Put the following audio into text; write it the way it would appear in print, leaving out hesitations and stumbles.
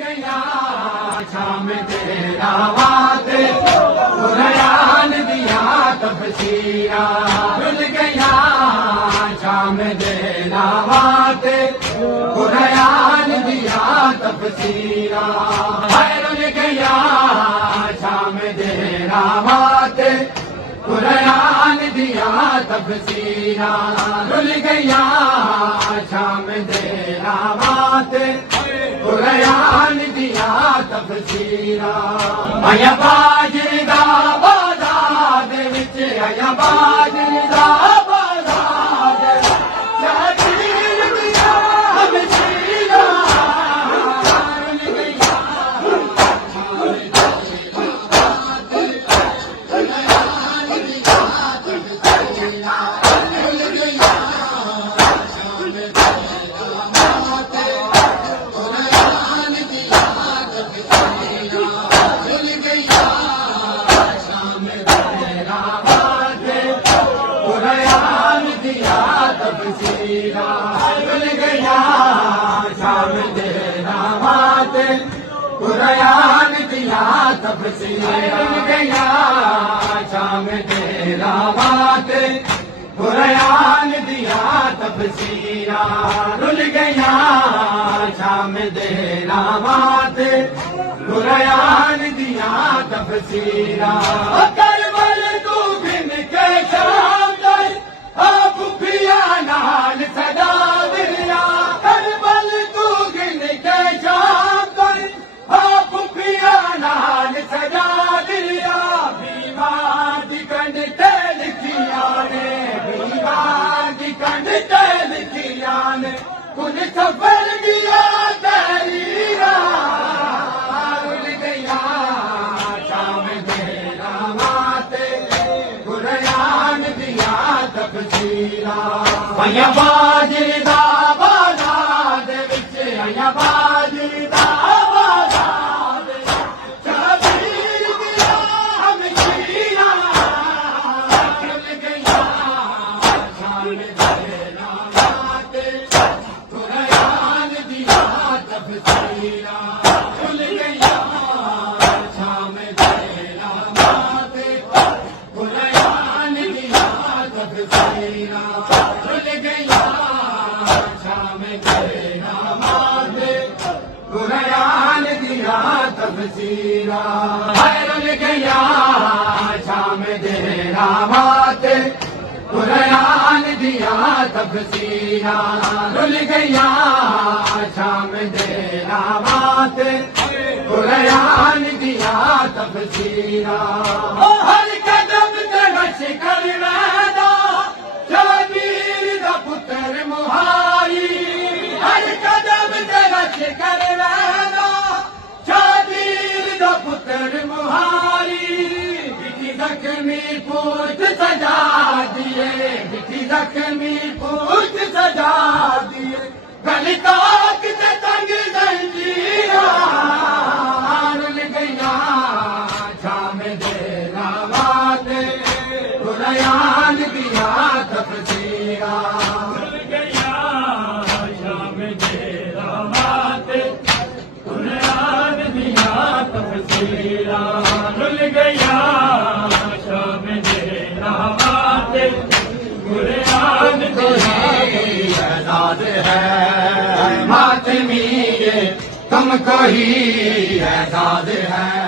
गया शाम तेरा वादे कुरान दिया तफसीरा भूल गया शाम तेरा वादे कुरान दिया तफसीरा भूल गया शाम तेरा वादे कुरान दिया तफसीरा भूल गया शाम तेरा वादे कुरान दिया तफसीरा आया बाजदा बाज़ार दे विच आया बाजदा बाज़ार दे शादीर दिया तफसीरा भूल गया कुरान दिया तफसीरा भूल गया तफसीरा भूल गया शाम तेरा वादे कुरान दिया तफसीरा भूल गया शाम तेरा वादे कुरान दिया तफसीरा भूल गया शाम तेरा वादे कुरान दिया तफसीरा करबल तू बिन के शाम नाल सदा दिया करबल तू गिन के शाम कर पुफिया नाल सदा दिया बीमार दी कंड ते लिखिया ने बीमार दी कंड ते लिखिया ने कुछ सफर दिया तेरीरा भूल गया शाम तेरा वादे कुरान दिया तफसीरा आया बाजदा बाज़ार दे विच आया बाजदा बाज़ार दे शादीर दिया तफसीरा भूल गया शाम तेरा वादे कुरान दिया तफसीरा भूल गया शाम तेरा वादे कुरान दिया तफसीरा भूल गया शाम तेरा वादे कुरान दिया तफसीरा भूल गया शाम तेरा वादे कुरान दिया तफसीरा भूल गया शाम तेरा वादे कुरान दिया तफसीरा हर कदम ते रश कर वैदा शाबीर दा पुत्र मुहारी हर कदम ते रश कर वैदा शाबीर दा पुत्र मुहारी बिठी जख्मी पूछ सजा दिए बिठी जख्मी पूछ सजा दिए गली ताक ते तंग जंजीरा भूल गया शाम तेरा वादे कुरान दिया तफसीरा भूल गया शाम तेरा वादे कुरान दिया तफसीरा भूल गया शाम तेरा वादे कुरान दिया आजाद है मातमी तुमको ही एजाज है